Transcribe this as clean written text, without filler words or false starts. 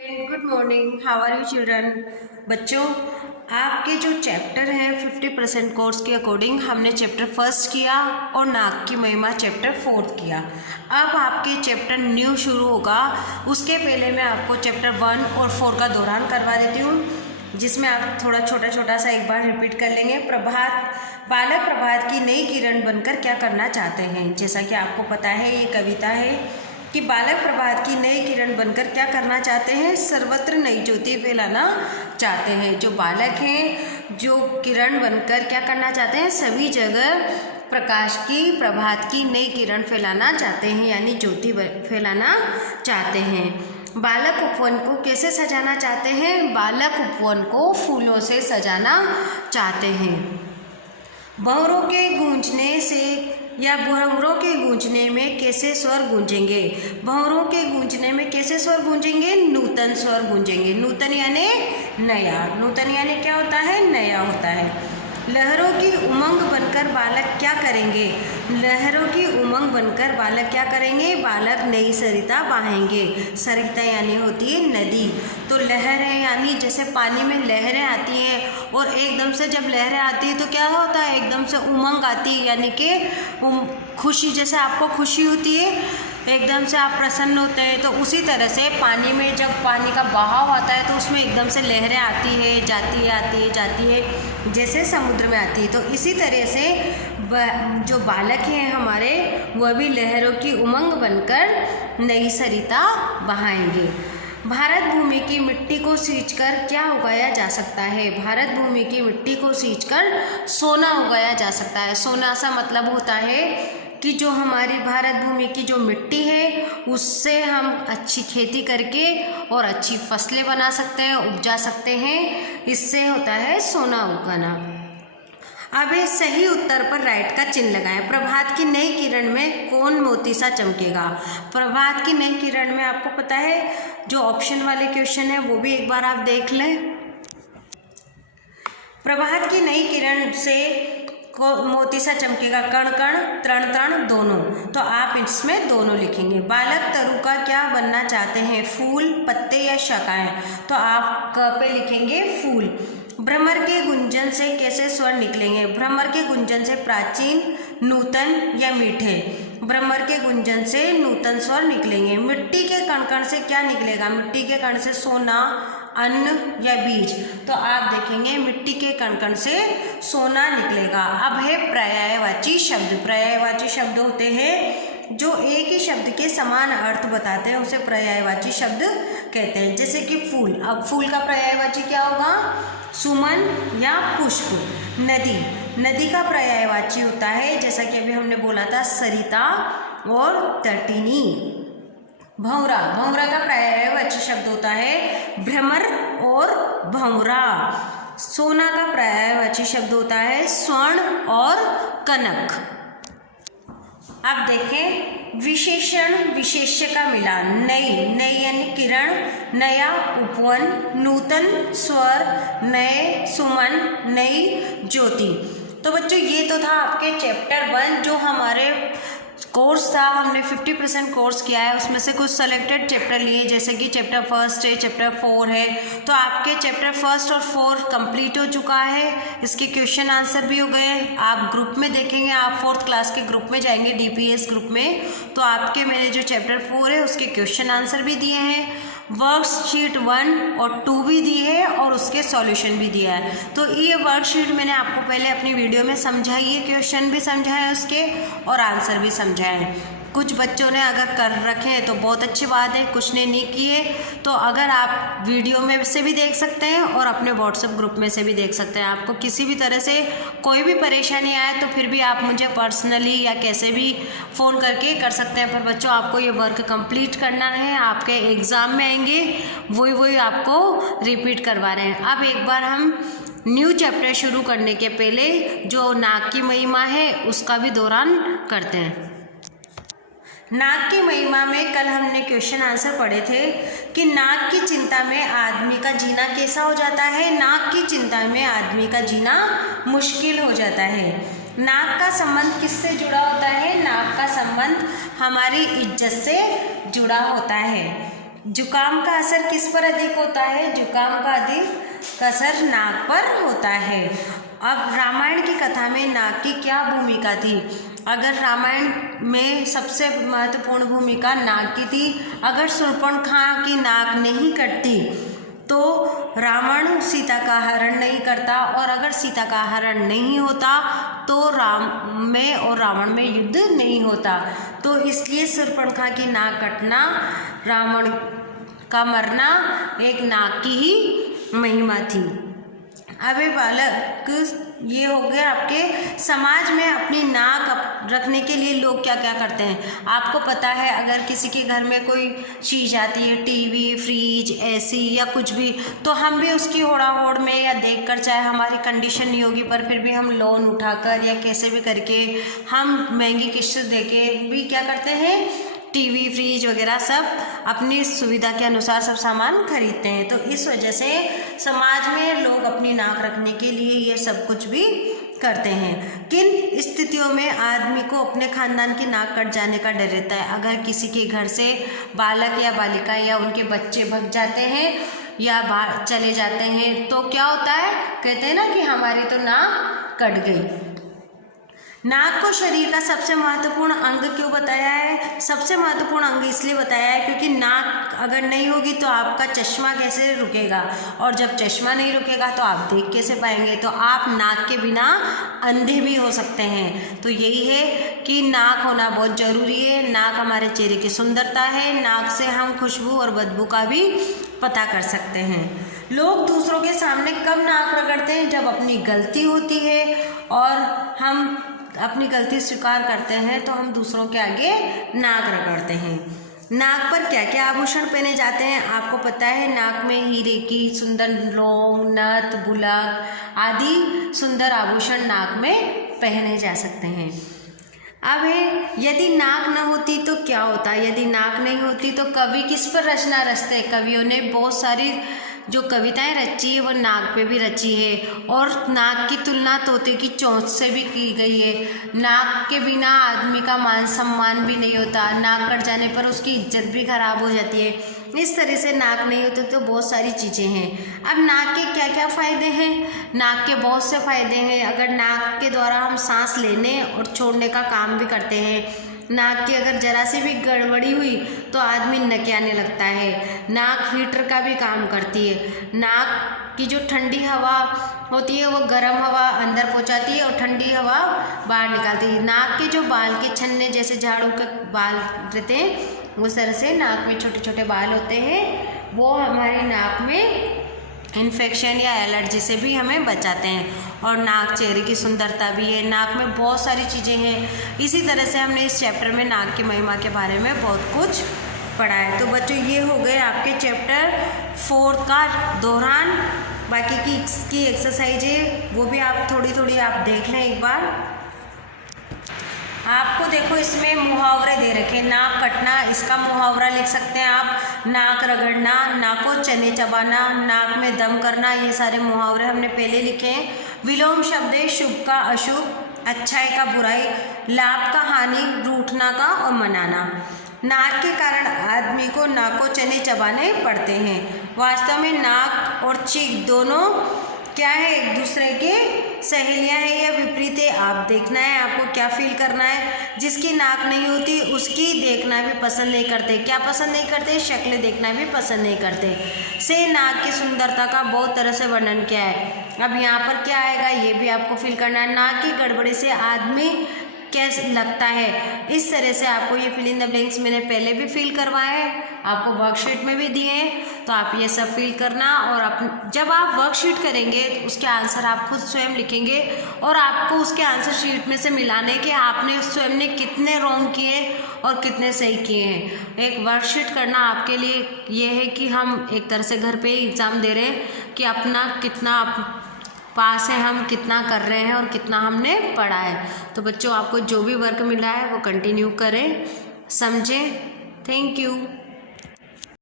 Good morning, how are you children. बच्चों, आपके जो चैप्टर हैं 50% कोर्स के अकॉर्डिंग हमने चैप्टर फर्स्ट किया और नाक की महिमा चैप्टर फोर्थ किया। अब आपके चैप्टर न्यू शुरू होगा, उसके पहले मैं आपको चैप्टर 1 और 4 का दोहरान करवा देती हूँ, जिसमें आप थोड़ा छोटा सा एक बार रिपीट कर लेंगे। बालक प्रभात की नई किरण बनकर क्या करना चाहते हैं। जैसा कि आपको पता है, ये कविता है कि बालक प्रभात की नई किरण बनकर क्या करना चाहते हैं, सर्वत्र नई ज्योति फैलाना चाहते हैं। जो बालक हैं, जो किरण बनकर क्या करना चाहते हैं, सभी जगह प्रकाश की, प्रभात की नई किरण फैलाना चाहते हैं, यानी ज्योति फैलाना चाहते हैं। बालक उपवन को कैसे सजाना चाहते हैं, बालक उपवन को फूलों से सजाना चाहते हैं। भंवरों के गूंजने से या भंवरों के गूंजने में कैसे स्वर गूंजेंगे, भंवरों के गूंजने में कैसे स्वर गूंजेंगे, नूतन स्वर गूंजेंगे। नूतन यानी नया, नूतन यानी क्या होता है, नया होता है। लहरों की उमंग बनकर बालक क्या करेंगे, लहरों की उमंग बनकर बालक क्या करेंगे, बालक नई सरिता बहाएंगे। सरिता यानी होती है नदी, तो लहरें यानी जैसे पानी में लहरें आती हैं और एकदम से जब लहरें आती है तो क्या होता है, एकदम से उमंग आती है, यानी कि खुशी, जैसे आपको खुशी होती है, एकदम से आप प्रसन्न होते हैं, तो उसी तरह से पानी में जब पानी का बहाव आता है तो उसमें एकदम से लहरें आती है, जाती है, आती है, जाती है, जैसे समुद्र में आती है। तो इसी तरह से जो बालक हैं हमारे, वह भी लहरों की उमंग बनकर नई सरिता बहाएंगे। भारत भूमि की मिट्टी को सींचकर क्या उगाया जा सकता है, भारत भूमि की मिट्टी को सींचकर सोना उगाया जा सकता है। सोना सा मतलब होता है कि जो हमारी भारत भूमि की जो मिट्टी है, उससे हम अच्छी खेती करके और अच्छी फसलें बना सकते हैं, उपजा सकते हैं, इससे होता है सोना उगाना। अब इस सही उत्तर पर राइट का चिन्ह लगाएं। प्रभात की नई किरण में कौन मोती सा चमकेगा, प्रभात की नई किरण में आपको पता है जो ऑप्शन वाले क्वेश्चन है वो भी एक बार आप देख लें। प्रभात की नई किरण से मोती सा चमकेगा, कण कण तृण तृण दोनों, तो आप इसमें दोनों लिखेंगे। बालक तरु का क्या बनना चाहते हैं, फूल, पत्ते या शाखाएं, तो आप क पे लिखेंगे फूल। भ्रमर के गुंजन से कैसे स्वर निकलेंगे, भ्रमर के गुंजन से प्राचीन, नूतन या मीठे, भ्रमर के गुंजन से नूतन स्वर निकलेंगे। मिट्टी के कण कण से क्या निकलेगा, मिट्टी के कण से सोना, अन्न या बीज, तो आप देखेंगे मिट्टी के कण कण से सोना निकलेगा। अब है पर्यायवाची शब्द। पर्यायवाची शब्द होते हैं जो एक ही शब्द के समान अर्थ बताते हैं, उसे पर्यायवाची शब्द कहते हैं। जैसे कि फूल, अब फूल का पर्यायवाची क्या होगा, सुमन या पुष्प। नदी, नदी का पर्यायवाची होता है, जैसा कि अभी हमने बोला था, सरिता और तटिनी। भंवरा, भंवरा का पर्यायवाची शब्द होता है भ्रमर और भंवरा। सोना का पर्यायवाची शब्द होता है स्वर्ण और कनक। अब देखें विशेषण विशेष्य का मिलान। नई, नई यानी किरण, नया उपवन, नूतन स्वर, नए सुमन, नई ज्योति। तो बच्चों ये तो था आपके चैप्टर 1 जो हमारे कोर्स था, हमने 50% कोर्स किया है, उसमें से कुछ सेलेक्टेड चैप्टर लिए, जैसे कि चैप्टर 1 है, चैप्टर 4 है। तो आपके चैप्टर 1 और 4 कंप्लीट हो चुका है, इसके क्वेश्चन आंसर भी हो गए। आप ग्रुप में देखेंगे, आप 4th क्लास के ग्रुप में जाएंगे, DPS ग्रुप में, तो आपके मैंने जो चैप्टर 4 है उसके क्वेश्चन आंसर भी दिए हैं, वर्कशीट 1 और 2 भी दी है और उसके सॉल्यूशन भी दिया है। तो ये वर्कशीट मैंने आपको पहले अपनी वीडियो में समझाई है, क्वेश्चन भी समझाए उसके और आंसर भी समझाए। कुछ बच्चों ने अगर कर रखे हैं तो बहुत अच्छी बात है, कुछ ने नहीं किए तो अगर आप वीडियो में से भी देख सकते हैं और अपने व्हाट्सएप ग्रुप में से भी देख सकते हैं। आपको किसी भी तरह से कोई भी परेशानी आए तो फिर भी आप मुझे पर्सनली या कैसे भी फ़ोन करके कर सकते हैं। पर बच्चों आपको ये वर्क कंप्लीट करना है, आपके एग्ज़ाम में आएंगे वही आपको रिपीट करवा रहे हैं। अब एक बार हम न्यू चैप्टर शुरू करने के पहले जो नाक की महिमा है उसका भी दोहरान करते हैं। नाक की महिमा में कल हमने क्वेश्चन आंसर पढ़े थे कि नाक की चिंता में आदमी का जीना कैसा हो जाता है, नाक की चिंता में आदमी का जीना मुश्किल हो जाता है। नाक का संबंध किससे जुड़ा होता है, नाक का संबंध हमारी इज्जत से जुड़ा होता है। जुकाम का असर किस पर अधिक होता है? जुकाम का अधिक असर नाक पर होता है। अब रामायण की कथा में नाक की क्या भूमिका थी? अगर रामायण में सबसे महत्वपूर्ण भूमिका नाक की थी। अगर शूर्पणखा की नाक नहीं कटती तो रावण सीता का हरण नहीं करता, और अगर सीता का हरण नहीं होता तो राम में और रावण में युद्ध नहीं होता। तो इसलिए शूर्पणखा की नाक कटना, रावण का मरना एक नाक की ही महिमा थी। अब ये बालक, ये हो गया आपके समाज में अपनी नाक रखने के लिए लोग क्या क्या करते हैं। आपको पता है, अगर किसी के घर में कोई चीज़ आती है, टीवी, फ्रिज, एसी या कुछ भी, तो हम भी उसकी होड़ में या देखकर, चाहे हमारी कंडीशन नहीं होगी पर फिर भी हम लोन उठाकर या कैसे भी करके हम महंगी किस्त देके भी क्या करते हैं, टीवी, फ्रिज वगैरह सब अपनी सुविधा के अनुसार सब सामान खरीदते हैं। तो इस वजह से समाज में लोग अपनी नाक रखने के लिए ये सब कुछ भी करते हैं। किन स्थितियों में आदमी को अपने खानदान की नाक कट जाने का डर रहता है? अगर किसी के घर से बालक या बालिका या उनके बच्चे भग जाते हैं या बाहर चले जाते हैं तो क्या होता है, कहते हैं ना कि हमारी तो नाक कट गई। नाक को शरीर का सबसे महत्वपूर्ण अंग क्यों बताया है? सबसे महत्वपूर्ण अंग इसलिए बताया है क्योंकि नाक अगर नहीं होगी तो आपका चश्मा कैसे रुकेगा, और जब चश्मा नहीं रुकेगा तो आप देख कैसे पाएंगे। तो आप नाक के बिना अंधे भी हो सकते हैं। तो यही है कि नाक होना बहुत ज़रूरी है। नाक हमारे चेहरे की सुंदरता है। नाक से हम खुशबू और बदबू का भी पता कर सकते हैं। लोग दूसरों के सामने कब नाक रगड़ते हैं? जब अपनी गलती होती है और हम अपनी गलती स्वीकार करते हैं तो हम दूसरों के आगे नाक रगड़ते हैं। नाक पर क्या क्या आभूषण पहने जाते हैं? आपको पता है, नाक में हीरे की सुंदर लौंग, नथ, बुलक आदि सुंदर आभूषण नाक में पहने जा सकते हैं। अब है, यदि नाक न होती तो क्या होता? यदि नाक नहीं होती तो कवि किस पर रचना रचते? कवियों ने बहुत सारी जो कविताएं रची है वो नाक पे भी रची है, और नाक की तुलना तोते की चोंच से भी की गई है। नाक के बिना आदमी का मान सम्मान भी नहीं होता। नाक कट जाने पर उसकी इज्जत भी खराब हो जाती है। इस तरह से नाक नहीं होती तो बहुत सारी चीज़ें हैं। अब नाक के क्या क्या फ़ायदे हैं? नाक के बहुत से फ़ायदे हैं। अगर नाक के द्वारा हम सांस लेने और छोड़ने का काम भी करते हैं। नाक की अगर जरा सी भी गड़बड़ी हुई तो आदमी नकियाने लगता है। नाक हीटर का भी काम करती है। नाक की जो ठंडी हवा होती है वो गर्म हवा अंदर पहुंचाती है और ठंडी हवा बाहर निकालती है। नाक के जो बाल के छन्ने जैसे झाड़ू के बाल रहते हैं उस तरह से नाक में छोटे छोटे बाल होते हैं, वो हमारी नाक में इन्फेक्शन या एलर्जी से भी हमें बचाते हैं। और नाक चेहरे की सुंदरता भी है। नाक में बहुत सारी चीज़ें हैं। इसी तरह से हमने इस चैप्टर में नाक की महिमा के बारे में बहुत कुछ पढ़ा है। तो बच्चों, ये हो गए आपके चैप्टर 4 का दोहरान। बाकी की एक्सरसाइज है वो भी आप थोड़ी थोड़ी आप देख लें एक बार। आपको देखो इसमें मुहावरे दे रखे। नाक कटना, इसका मुहावरा लिख सकते हैं आप। नाक रगड़ना, नाको चने चबाना, नाक में दम करना, ये सारे मुहावरे हमने पहले लिखे हैं। विलोम शब्द है शुभ का अशुभ, अच्छाई का बुराई, लाभ का हानि, रूठना का और मनाना। नाक के कारण आदमी को नाको चने चबाने पड़ते हैं। वास्तव में नाक और चीख दोनों क्या है, एक दूसरे के सहेलियां हैं या विपरीत है, आप देखना है आपको क्या फील करना है। जिसकी नाक नहीं होती उसकी देखना भी पसंद नहीं करते। क्या पसंद नहीं करते? शक्ल देखना भी पसंद नहीं करते। से नाक की सुंदरता का बहुत तरह से वर्णन किया है। अब यहाँ पर क्या आएगा ये भी आपको फील करना है। नाक की गड़बड़ी से आदमी कैसे लगता है, इस तरह से आपको ये फिल इन द ब्लैंक्स मैंने पहले भी फिल करवाया है, आपको वर्कशीट में भी दिए हैं, तो आप ये सब फिल करना। और जब आप वर्कशीट करेंगे उसके आंसर आप खुद स्वयं लिखेंगे और आपको उसके आंसर शीट में से मिलाने के आपने स्वयं ने कितने रॉन्ग किए और कितने सही किए हैं। एक वर्कशीट करना आपके लिए ये है कि हम एक तरह से घर पे एग्ज़ाम दे रहे हैं कि अपना कितना पास है, हम कितना कर रहे हैं और कितना हमने पढ़ा है। तो बच्चों, आपको जो भी वर्क मिला है वो कंटिन्यू करें, समझें। Thank you.